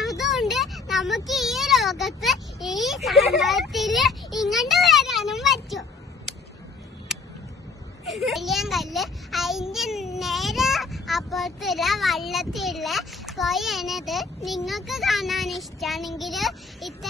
അതുകൊണ്ട് നമുക്ക് ഈ ലോകത്ത് ഈ സംഭവത്തിൽ ഇങ്ങോട്ട് വരാനും പറ്റും. വെള്ളിയം അതിന്റെ നേരെ അപ്പുറത്തുള്ള വള്ളത്തിലുള്ള പോയത് നിങ്ങൾക്ക് കാണാൻ ഇഷ്ടമാണെങ്കിൽ ഇത്ര